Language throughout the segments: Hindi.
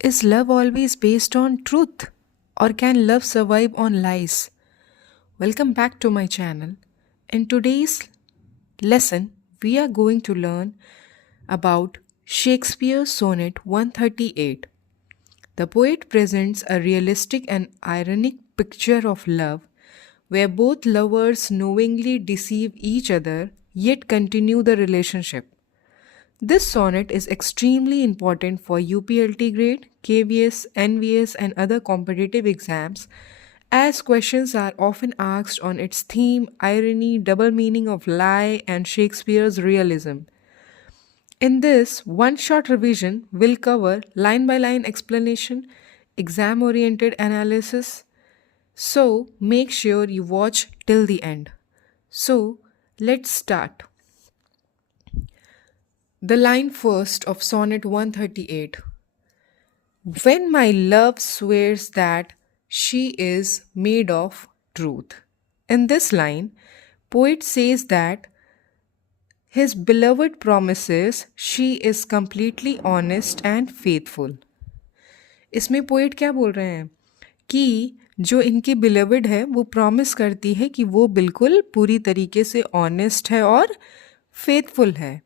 Is love always based on truth? Or can love survive on lies? Welcome back to my channel. In today's lesson, we are going to learn about Shakespeare's Sonnet 138. The poet presents a realistic and ironic picture of love where both lovers knowingly deceive each other yet continue the relationship. This sonnet is extremely important for UPLT grade, KVS, NVS, and other competitive exams, as questions are often asked on its theme, irony, double meaning of lie, and Shakespeare's realism. In this one shot revision, we'll cover line by line explanation, exam oriented analysis, so make sure you watch till the end. So, let's start. The line first of Sonnet 138. When my love swears that she is made of truth. In this line, poet says that his beloved promises she is completely honest and faithful. इसमें पोएट क्या बोल रहे हैं कि जो इनकी बिलवड है वो प्रॉमिस करती है कि वो बिल्कुल पूरी तरीके से ऑनेस्ट है और फेथफुल है।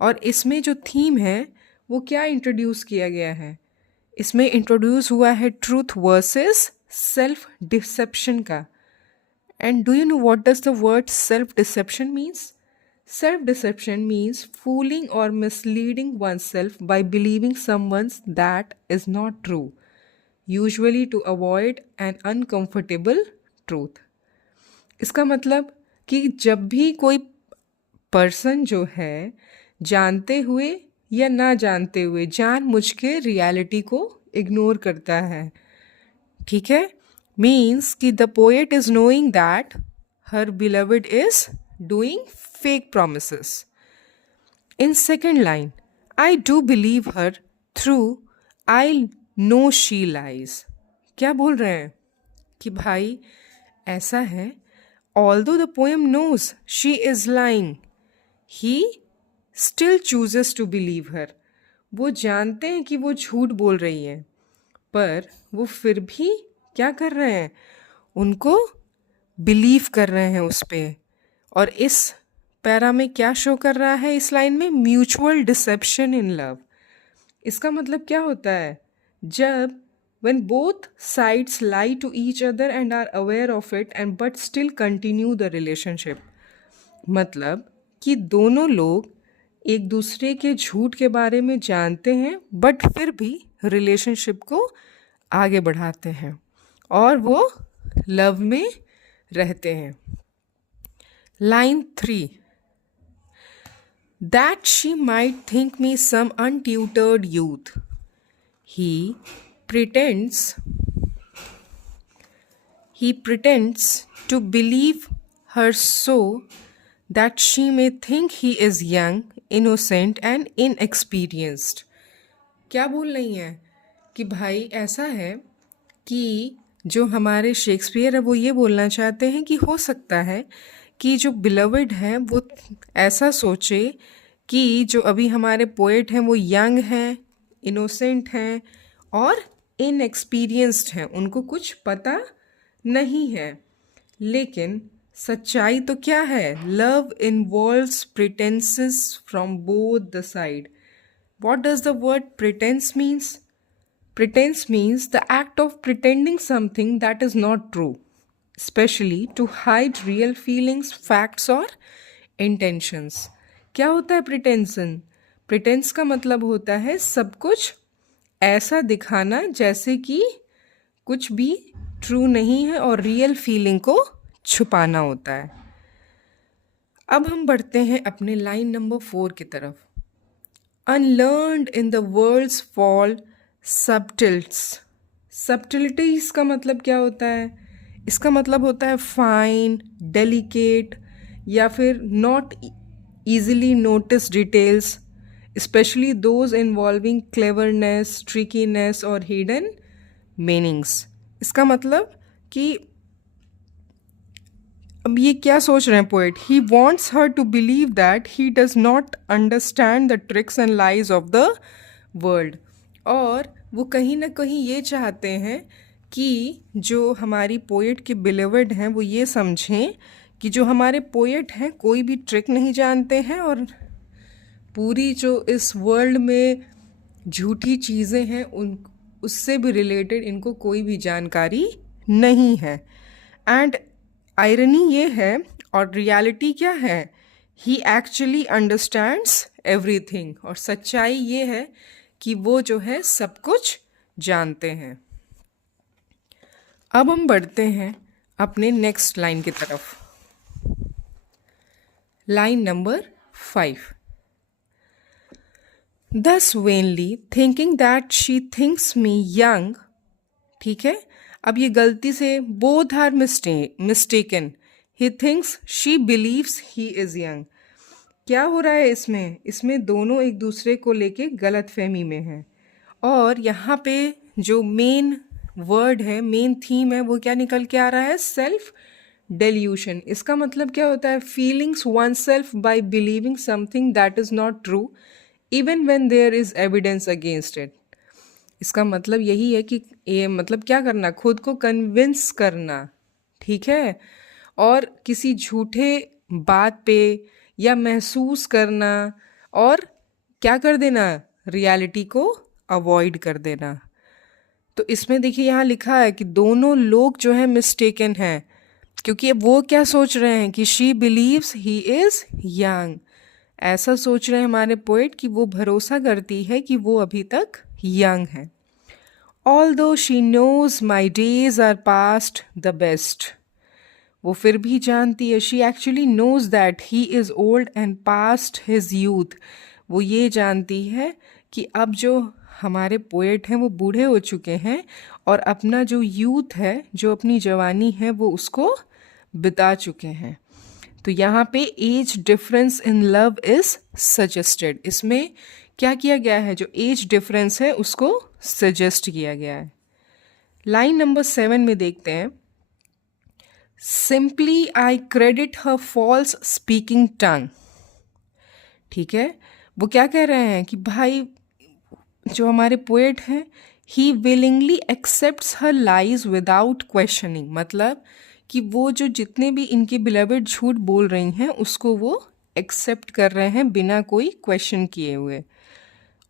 और इसमें जो थीम है वो क्या इंट्रोड्यूस किया गया है, इसमें इंट्रोड्यूस हुआ है ट्रूथ वर्सेस सेल्फ डिसेप्शन का। And do you know what does the word self deception means? Self deception means fooling or misleading oneself by believing someone's that is not true, usually to avoid an uncomfortable truth. इसका मतलब कि जब भी कोई पर्सन जो है जानते हुए या ना जानते हुए जानबूझ के रियलिटी को इग्नोर करता है, ठीक है, मीन्स कि the poet is knowing that her beloved is doing fake promises. In second line, I do believe her through I know she lies. क्या बोल रहे हैं कि भाई ऐसा है, although the poem knows she is lying, he still chooses to believe her. वो जानते हैं कि वो झूठ बोल रही है, पर वो फिर भी क्या कर रहे हैं, उनको बिलीव कर रहे हैं उस पर। और इस पैरा में क्या शो कर रहा है, इस लाइन में म्यूचुअल डिसेप्शन इन लव। इसका मतलब क्या होता है, जब when both sides lie to each other and are aware of it and but still continue the relationship, मतलब कि दोनों लोग एक दूसरे के झूठ के बारे में जानते हैं बट फिर भी रिलेशनशिप को आगे बढ़ाते हैं और वो लव में रहते हैं। Line 3. That she might think me some untutored youth. He pretends to believe her so that she may think he is young, innocent and inexperienced. क्या बोल रही हैं कि भाई ऐसा है कि जो हमारे शेक्सपियर है वो ये बोलना चाहते हैं कि हो सकता है कि जो बिलवड है वो ऐसा सोचे कि जो अभी हमारे पोएट हैं वो यंग हैं, इनोसेंट हैं और इनएक्सपीरियंस्ड हैं, उनको कुछ पता नहीं है। लेकिन सच्चाई तो क्या है, love involves pretences from both the side. What does the word pretence means? Pretense means the act of pretending something that is not true, especially to hide real feelings, facts or intentions. क्या होता है pretension? Pretense का मतलब होता है सब कुछ ऐसा दिखाना जैसे कि कुछ भी ट्रू नहीं है और रियल फीलिंग को छुपाना होता है। अब हम बढ़ते हैं अपने लाइन नंबर 4 की तरफ। Unlearned in the world's fall सब्टिलिटीज का मतलब क्या होता है? इसका मतलब होता है फाइन, डेलिकेट या फिर not easily noticed details, especially those involving cleverness, trickiness or hidden meanings. इसका मतलब कि अब ये क्या सोच रहे हैं poet, he wants her to believe that he does not understand the tricks and lies of the world. और वो कहीं ना कहीं ये चाहते हैं कि जो हमारी पोएट के बिलीवर्ड हैं वो ये समझें कि जो हमारे पोएट हैं कोई भी ट्रिक नहीं जानते हैं, और पूरी जो इस वर्ल्ड में झूठी चीज़ें हैं उन उससे भी रिलेटेड इनको कोई भी जानकारी नहीं है। एंड आयरनी ये है और रियलिटी क्या है, ही एक्चुअली अंडरस्टैंड्स एवरीथिंग, और सच्चाई ये है कि वो जो है सब कुछ जानते हैं। अब हम बढ़ते हैं अपने नेक्स्ट लाइन की तरफ। Line number 5। Thus vainly thinking that she thinks me young, ठीक है, अब ये गलती से both are mistaken, he thinks she believes he is young। क्या हो रहा है इसमें, इसमें दोनों एक दूसरे को लेके गलत फहमी में हैं, और यहाँ पे जो मेन वर्ड है, मेन थीम है, वो क्या निकल के आ रहा है, सेल्फ डेल्यूशन। इसका मतलब क्या होता है, feelings one self by believing something that is not true even when there is evidence against it. इसका मतलब यही है कि ये मतलब क्या करना, खुद को कन्विंस करना, ठीक है, और किसी झूठे बात पे या महसूस करना, और क्या कर देना, रियलिटी को अवॉइड कर देना। तो इसमें देखिए यहाँ लिखा है कि दोनों लोग जो है मिस्टेकन हैं, क्योंकि अब वो क्या सोच रहे हैं कि she beliefs he is young. ऐसा सोच रहे हैं हमारे पोएट कि वो भरोसा करती है कि वो अभी तक यंग है। Although she knows my days are past the best, वो फिर भी जानती है, she actually knows that he is old and past his youth, वो ये जानती है कि अब जो हमारे पोएट हैं वो बूढ़े हो चुके हैं और अपना जो यूथ है, जो अपनी जवानी है, वो उसको बिता चुके हैं। तो यहाँ पे age difference in love is suggested, इसमें क्या किया गया है, जो एज डिफरेंस है उसको सजेस्ट किया गया है। लाइन नंबर 7 में देखते हैं, simply I credit her false speaking tongue, ठीक है, वो क्या कह रहे हैं कि भाई जो हमारे पोएट हैं, ही विलिंगली एक्सेप्ट्स हर लाइज विदाउट क्वेश्चनिंग, मतलब कि वो जो जितने भी इनके बिलवेड झूठ बोल रही हैं उसको वो एक्सेप्ट कर रहे हैं बिना कोई क्वेश्चन किए हुए।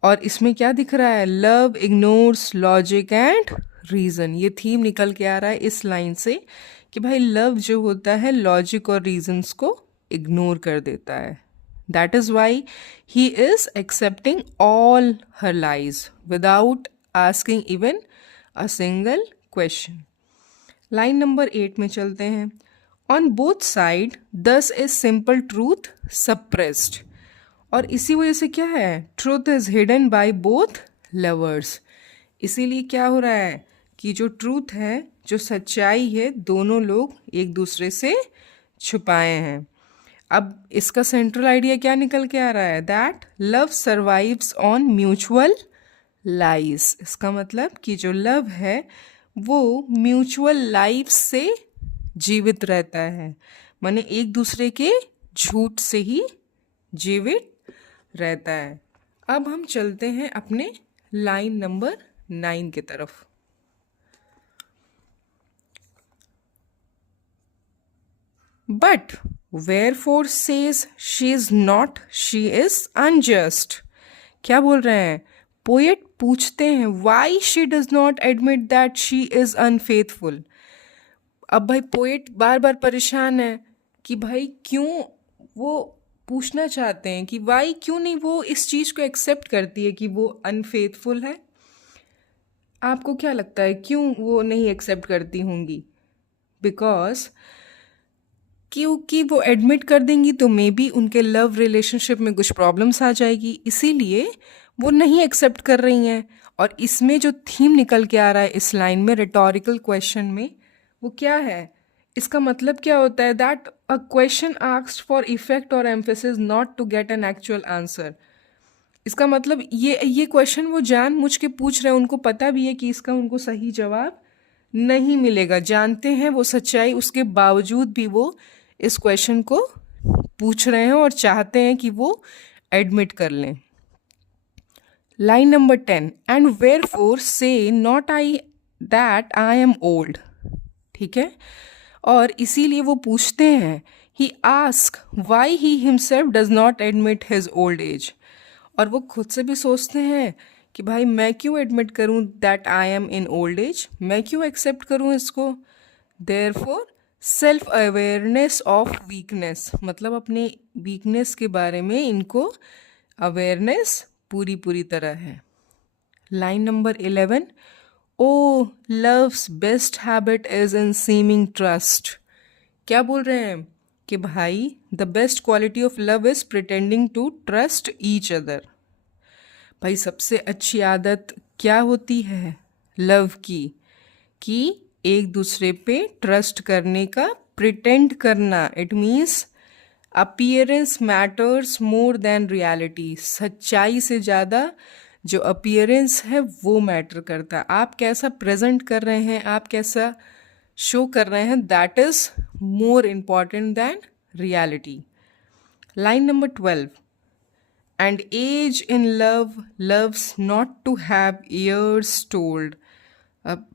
और इसमें क्या दिख रहा है, love ignores logic and reason, ये थीम निकल के आ रहा है इस लाइन से कि भाई लव जो होता है लॉजिक और रीजंस को इग्नोर कर देता है। That is why he is accepting all her lies without asking even a single question. Line number 8 में चलते हैं, ऑन बोथ साइड दस इज सिंपल ट्रूथ सप्रेस्ड, और इसी वजह से क्या है, truth is hidden by both lovers. इसीलिए क्या हो रहा है कि जो ट्रूथ है, जो सच्चाई है, दोनों लोग एक दूसरे से छुपाए हैं। अब इसका सेंट्रल आइडिया क्या निकल के आ रहा है, that love survives on mutual lies. इसका मतलब कि जो लव है वो म्यूचुअल लाइफ से जीवित रहता है, माने एक दूसरे के झूठ से ही जीवित रहता है। अब हम चलते हैं अपने लाइन नंबर 9 की तरफ। But wherefore says she is not, she is unjust. क्या बोल रहे हैं, पोएट पूछते हैं why she does not admit that she is unfaithful. अब भाई पोएट बार बार परेशान है कि भाई क्यों, वो पूछना चाहते हैं कि वाई, क्यों नहीं वो इस चीज़ को एक्सेप्ट करती है कि वो अनफेथफुल है। आपको क्या लगता है क्यों वो नहीं एक्सेप्ट करती होंगी? बिकॉज क्योंकि वो एडमिट कर देंगी तो मे बी उनके लव रिलेशनशिप में कुछ प्रॉब्लम्स आ जाएगी, इसीलिए वो नहीं एक्सेप्ट कर रही हैं। और इसमें जो थीम निकल के आ रहा है इस लाइन में, रिटोरिकल क्वेश्चन में, वो क्या है, इसका मतलब क्या होता है, that a question asked for effect और emphasis not to get an actual answer. इसका मतलब ये क्वेश्चन वो जान मुझ के पूछ रहे हैं, उनको पता भी है कि इसका उनको सही जवाब नहीं मिलेगा, जानते हैं वो सच्चाई, उसके बावजूद भी वो इस क्वेश्चन को पूछ रहे हैं और चाहते हैं कि वो एडमिट कर लें। Line number 10, and wherefore say not I that I am old. ठीक है, और इसीलिए वो पूछते हैं, he ask why he himself does not admit his old age. और वो खुद से भी सोचते हैं कि भाई मैं क्यों एडमिट करूं that I M in old age, मैं क्यों एक्सेप्ट करूं इसको। Therefore self awareness of weakness, मतलब अपने वीकनेस के बारे में इनको अवेयरनेस पूरी पूरी तरह है। Line number 11, O love's best habit is in seeming trust. क्या बोल रहे हैं कि भाई the best quality of love is pretending to trust each other. भाई सबसे अच्छी आदत क्या होती है लव की, कि एक दूसरे पे ट्रस्ट करने का प्रिटेंड करना। It means appearance matters more than reality. सच्चाई से ज़्यादा जो अपीयरेंस है वो मैटर करता है। आप कैसा प्रेजेंट कर रहे हैं, आप कैसा शो कर रहे हैं, that is more important than reality. Line number 12, and age in love loves not to have years told. अब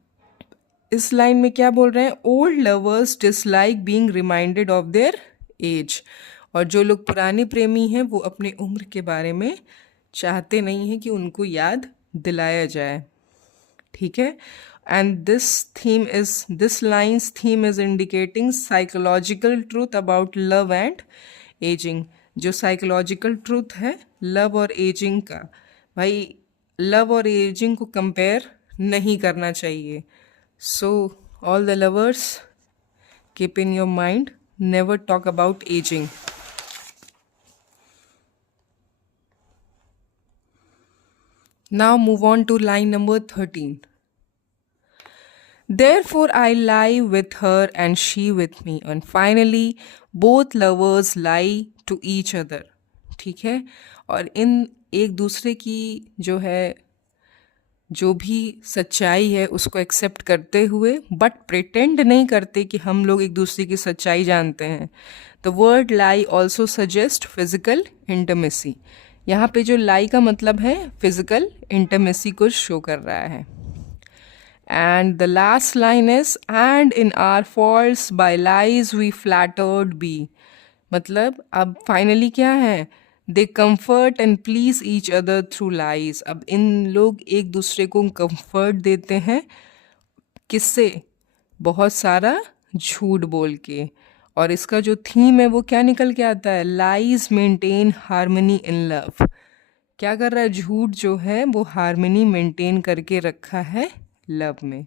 इस लाइन में क्या बोल रहे हैं, old lovers dislike being reminded of their age. और जो लोग पुराने प्रेमी हैं वो अपने उम्र के बारे में चाहते नहीं हैं कि उनको याद दिलाया जाए। ठीक है, and this lines theme is indicating psychological truth about love and ageing. जो साइकोलॉजिकल ट्रूथ है लव और एजिंग का, भाई लव और एजिंग को कंपेयर नहीं करना चाहिए। So all the lovers keep in your mind, never talk about aging. Now move on to line number 13. Therefore I lie with her and she with me, and finally both lovers lie to each other. ठीक है, और इन एक दूसरे की जो है जो भी सच्चाई है उसको एक्सेप्ट करते हुए बट प्रिटेंड नहीं करते कि हम लोग एक दूसरे की सच्चाई जानते हैं। The word lie also suggest physical intimacy. यहाँ पे जो लाई का मतलब है फिजिकल इंटमेसी को शो कर रहा है। And the last line is and in our faults by lies we flattered be. मतलब अब फाइनली क्या है, they comfort and please each other through lies. अब इन लोग एक दूसरे को कम्फर्ट देते हैं, किससे, बहुत सारा झूठ बोल के। और इसका जो थीम है वो क्या निकल के आता है, lies maintain harmony in love. क्या कर रहा है, झूठ जो है वो हार्मनी मेंटेन करके रखा है लव में।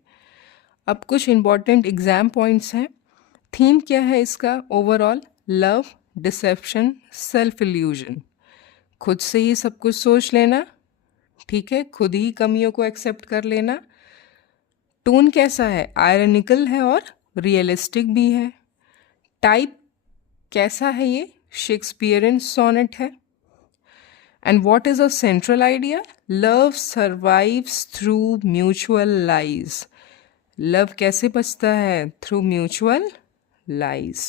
अब कुछ इम्पॉर्टेंट एग्जाम पॉइंट्स हैं। थीम क्या है इसका, overall love, deception, self illusion. खुद से ही सब कुछ सोच लेना, ठीक है, खुद ही कमियों को एक्सेप्ट कर लेना। टोन कैसा है, आयरनिकल है और रियलिस्टिक भी है। टाइप कैसा है, ये शेक्सपियरियन सोनेट है। And what is a central idea, love survives through mutual lies. Love कैसे बचता है, थ्रू म्यूचुअल लाइज।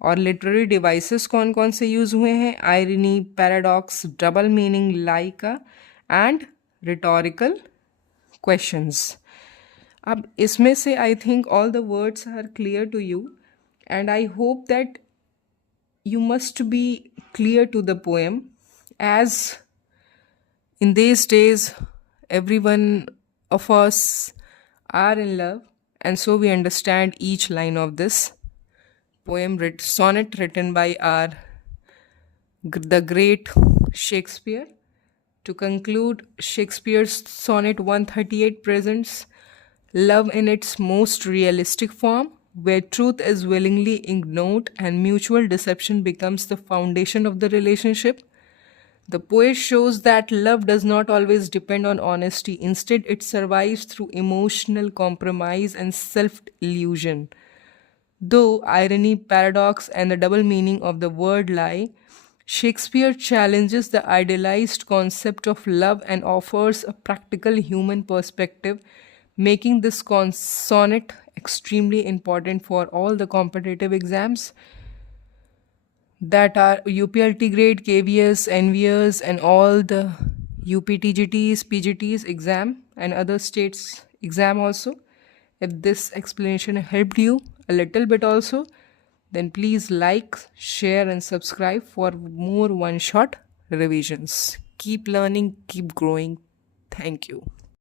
और लिटरेरी डिवाइसेस कौन कौन से यूज़ हुए हैं, irony, paradox, double meaning, lie का, एंड रिटोरिकल क्वेश्चंस। अब इसमें से I think all the words are clear to you and I hope that you must be clear to the poem, as in these days everyone of us are in love, and so we understand each line of this poem, sonnet written by the great Shakespeare. To conclude, Shakespeare's sonnet 138 presents love in its most realistic form, where truth is willingly ignored and mutual deception becomes the foundation of the relationship. The poet shows that love does not always depend on honesty. Instead, it survives through emotional compromise and self-illusion. Though irony, paradox, and the double meaning of the word lie, Shakespeare challenges the idealized concept of love and offers a practical human perspective, making this sonnet extremely important for all the competitive exams that are UPLT grade, KVS, NVS, and all the UPTGT's, PGT's exam and other states exam also. If this explanation helped you a little bit also, then please like, share and subscribe for more one shot revisions. Keep learning, keep growing. Thank you.